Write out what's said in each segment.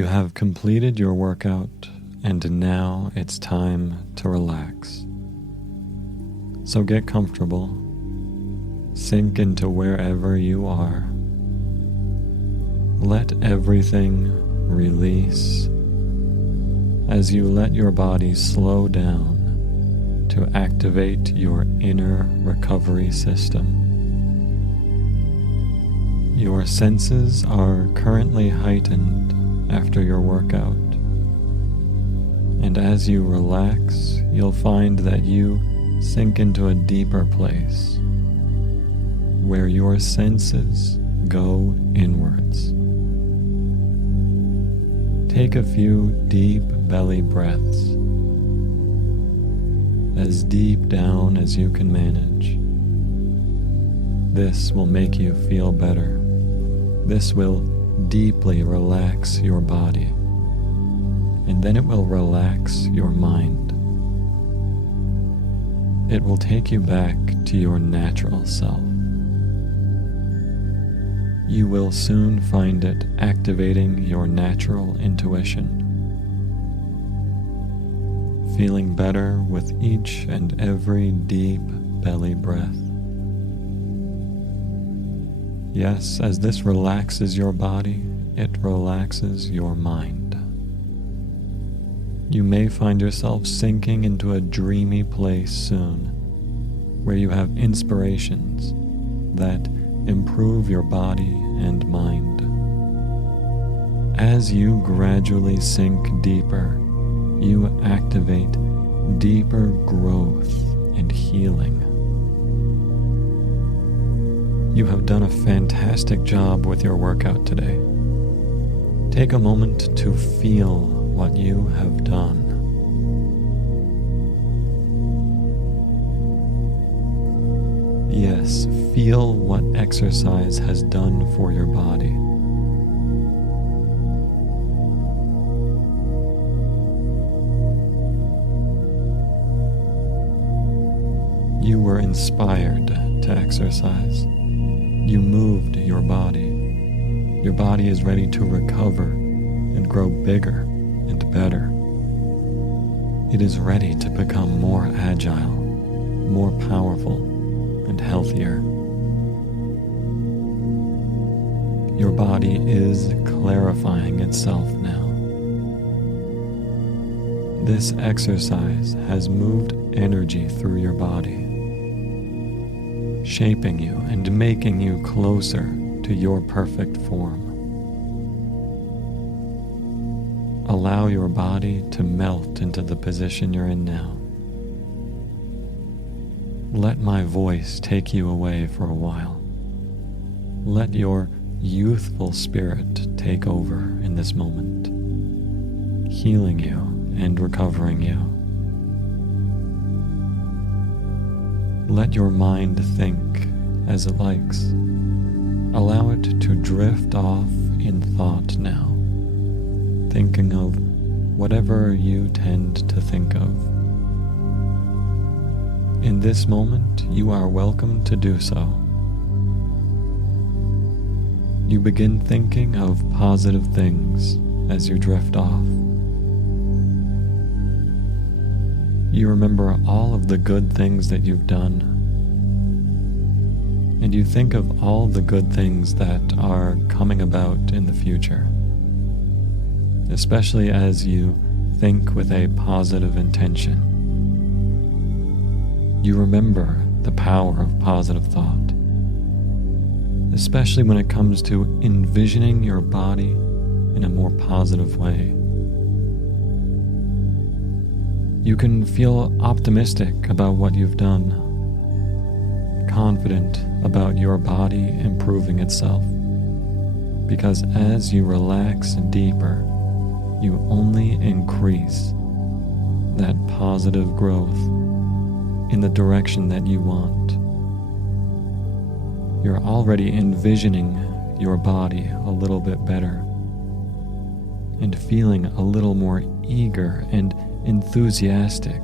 You have completed your workout, and now it's time to relax. So get comfortable, sink into wherever you are. Let everything release as you let your body slow down to activate your inner recovery system. Your senses are currently heightened after your workout, and as you relax, you'll find that you sink into a deeper place where your senses go inwards. Take a few deep belly breaths, as deep down as you can manage. This will make you feel better. This will deeply relax your body, and then it will relax your mind. It will take you back to your natural self. You will soon find it activating your natural intuition, feeling better with each and every deep belly breath. Yes, as this relaxes your body, it relaxes your mind. You may find yourself sinking into a dreamy place soon, where you have inspirations that improve your body and mind. As you gradually sink deeper, you activate deeper growth and healing. You have done a fantastic job with your workout today. Take a moment to feel what you have done. Yes, feel what exercise has done for your body. You were inspired to exercise. You moved your body. Your body is ready to recover and grow bigger and better. It is ready to become more agile, more powerful, and healthier. Your body is clarifying itself now. This exercise has moved energy through your body, shaping you and making you closer to your perfect form. Allow your body to melt into the position you're in now. Let my voice take you away for a while. Let your youthful spirit take over in this moment, healing you and recovering you. Let your mind think as it likes. Allow it to drift off in thought now, thinking of whatever you tend to think of. In this moment, you are welcome to do so. You begin thinking of positive things as you drift off. You remember all of the good things that you've done, and you think of all the good things that are coming about in the future, especially as you think with a positive intention. You remember the power of positive thought, especially when it comes to envisioning your body in a more positive way. You can feel optimistic about what you've done, confident about your body improving itself, because as you relax deeper, you only increase that positive growth in the direction that you want. You're already envisioning your body a little bit better and feeling a little more eager and enthusiastic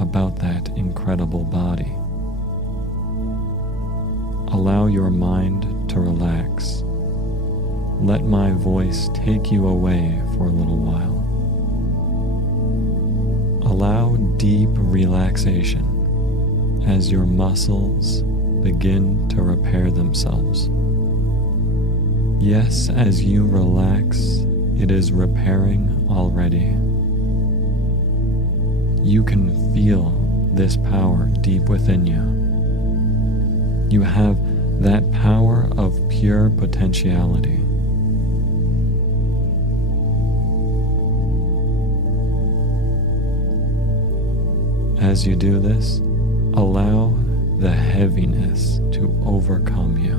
about that incredible body. Allow your mind to relax let my voice take you away for a little while. Allow deep relaxation as your muscles begin to repair themselves. Yes, as you relax, it is repairing already. You can feel this power deep within you. You have that power of pure potentiality. As you do this, allow the heaviness to overcome you,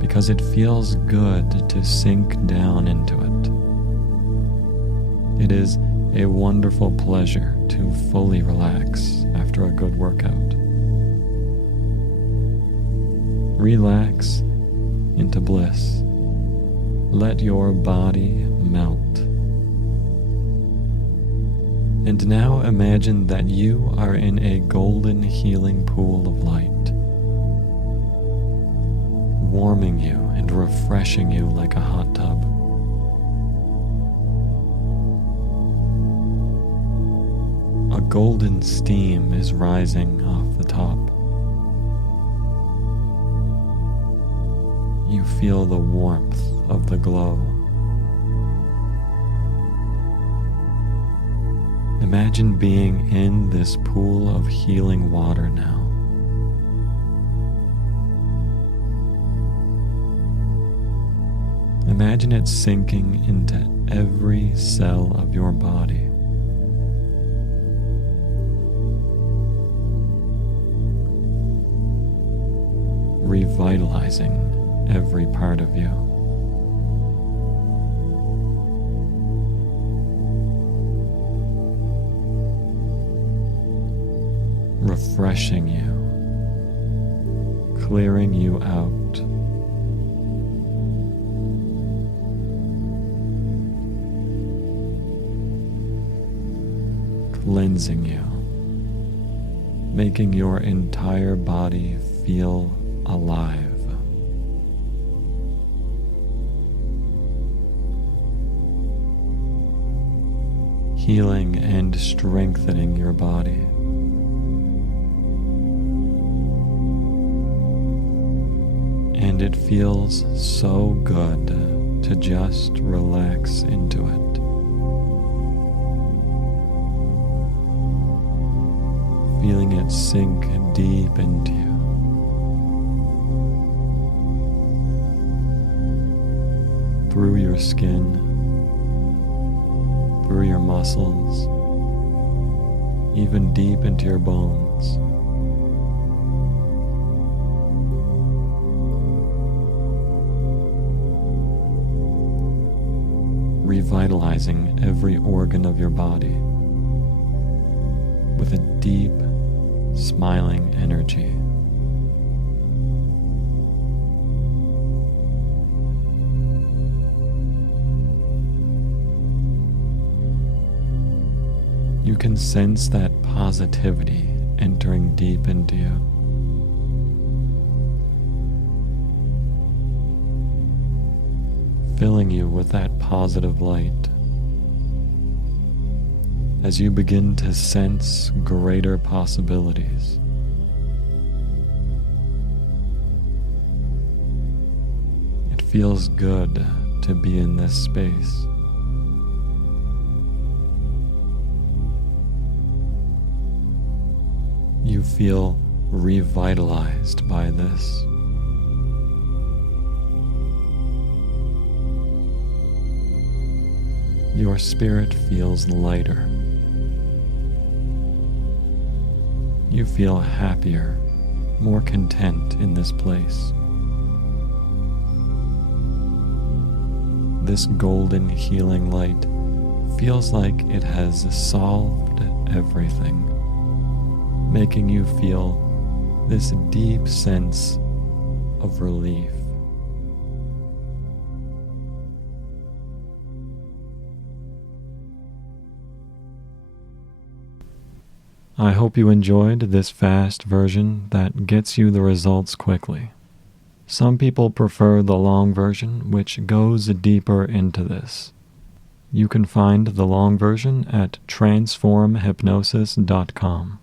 because it feels good to sink down into it. It is a wonderful pleasure to fully relax after a good workout. Relax into bliss. Let your body melt. And now imagine that you are in a golden healing pool of light, warming you and refreshing you like a hot tub. A golden steam is rising off the top. You feel the warmth of the glow. Imagine being in this pool of healing water now. Imagine it sinking into every cell of your body. Revitalizing every part of you. Refreshing you, clearing you out. Cleansing you, making your entire body feel alive. Healing and strengthening your body. And it feels so good to just relax into it. Feeling it sink deep into you. Through your skin, through your muscles, even deep into your bones. Revitalizing every organ of your body with a deep, smiling energy. You can sense that positivity entering deep into you. Filling you with that positive light as you begin to sense greater possibilities. It feels good to be in this space. You feel revitalized by this. Your spirit feels lighter. You feel happier, more content in this place. This golden healing light feels like it has solved everything, making you feel this deep sense of relief. I hope you enjoyed this fast version that gets you the results quickly. Some people prefer the long version, which goes deeper into this. You can find the long version at transformhypnosis.com.